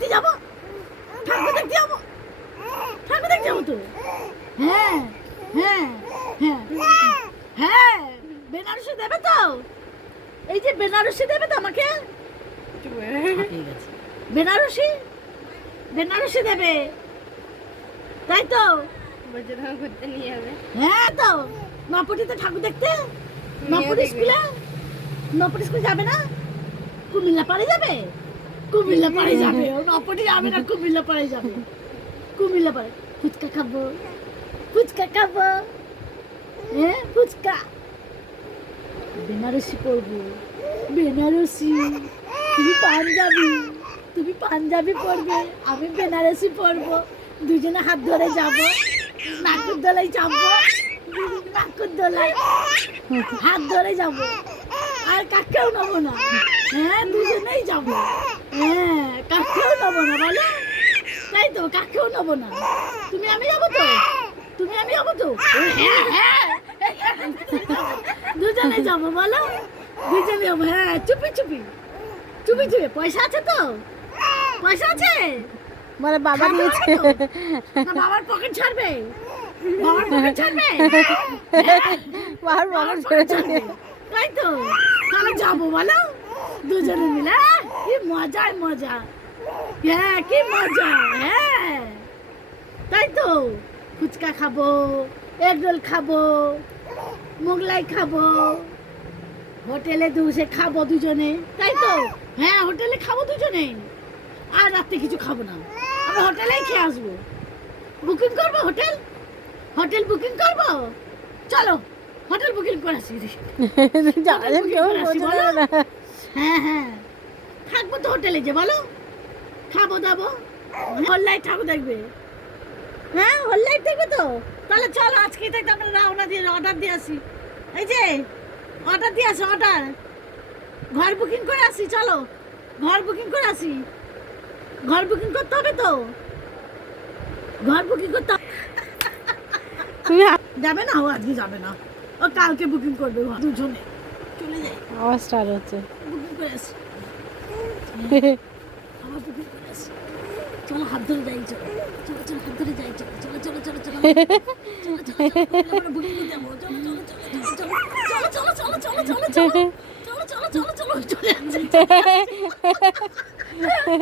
দেখতে যাবো, ঠাকুর দেখতে যাবো, ঠাকুর দেখতে যাবো তো। হ্যাঁ হ্যাঁ হ্যাঁ হ্যাঁ, বেনারসি দেবে তো? এই যে বেনারসি দেবে তো আমাকে? বেনারসি, বেনারসি দেবে তাই তো? ঘুরতে নিয়ে যাবে। হ্যাঁ তো, নপটিতে ঠাকুর দেখতে। নপটি স্কুলে, নপটি স্কুল যাবে না? কুমিল্লা পাড়ে যাবে, কুমিল্লা পাড়ে যাবে। ও নপটি যাবে না, কুমিল্লা পাড়ে যাবে। কুমিল্লা পাড়ে ফুচকা খাবো, ফুচকা খাবো। হ্যাঁ ফুচকা, বেনারসি পরবো, বেনারসি। তুমি পাঞ্জাবি, তুমি পাঞ্জাবি পরবে, আমি বেনারসি পরবো। দুজনে হাত ধরে যাবো, নাকুরদোলায় যাবো, নাকুরদোলায় হাত ধরে যাবো। আর কাকেও নেবো না। হ্যাঁ দুজনেই যাবো। হ্যাঁ কাকেও নেবো না, বলো তাই তো? কাকেও নেবো না। তুমি আমি যাবো তো, তুমি আমি যাবো তো। হ্যাঁ হ্যাঁ, দুজনে যাবো, বলো দুজনে যাবো। হ্যাঁ চুপি চুপি, চুপি চুপি। পয়সা আছে তো? পয়সা আছে? বলে বাবা দিয়েছে। না বাবার পকেট ছাড়বে, বাবার পকেট ছাড়বে, বাবার বাবার বাবা পকেট ছাড়বে তাই তো? তাহলে যাবো বলো দুজনে মিলে। কি মজায় মজা, হ্যাঁ কি মজা। হ্যাঁ তাই তো, ফুচকা খাবো, এগ রোল খাবো, মোগলাই খাবো, হোটেলে বসে খাবো দুজনে তাই তো? হ্যাঁ হোটেলে খাবো দুজনে। আর রাতে কিছু খাবো না, আমরা হোটেলেই খেয়ে আসবো। বুকিং করবো হোটেল, হোটেল বুকিং করবো। চলো হোটেল বুকিং করে আসি। যাদের কেউ বোঝে না। হ্যাঁ হ্যাঁ, থাকবো তো হোটেলে, যে বলো খাবো দাবো, হল্লাইট ঠাকুর দেখবে। হ্যাঁ হল্লাইট দেখবে তো? তাহলে চলো আজকেই থাকতে আমরা রওনা দিয়ে অর্ডার দিয়ে আসি। এই যে অর্ডার দিয়ে আসি, অর্ডার, ঘর বুকিং করে আসি। চলো ঘর বুকিং করে আসি, ঘর বুকিং করতে হবে তো, ঘর বুকিং করতে হবে। তুমি যাবে না? ও আজকে যাবে না, ও কালকে বুকিং করবে। দুজনে চলে যাই, আওয়াজ স্টার্ট হচ্ছে। বুকিং করে আসি, আবার বুকিং করে আসি। চলো হাত ধরে যাই, চলো চলো চলো হাত ধরে যাই, চলো চলো চলো চলো চলো চলো চলো বুকিং করতে যাবো। চলো চলো চলো চলো চলো চলো চলো চলো চলো চলো চলো চলো চলো চলে যাচ্ছে,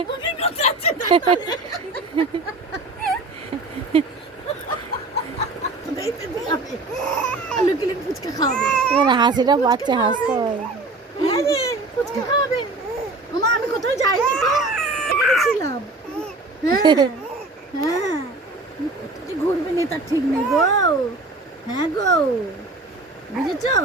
বুকিং করতে যাচ্ছে। লুকিয়ে ফুচকা খাওয়াবে, মানে হাসিটা বাচ্চা হাসতে হয়। হ্যাঁ রে ফুচকা খাওয়াবে। ওমা আমি কোথাও যাইনি তো, এখানে ছিলাম। হ্যাঁ হ্যাঁ, কোথায় যে ঘুরবে না তার ঠিক নেই গো। হ্যাঁ গো বুঝেছো?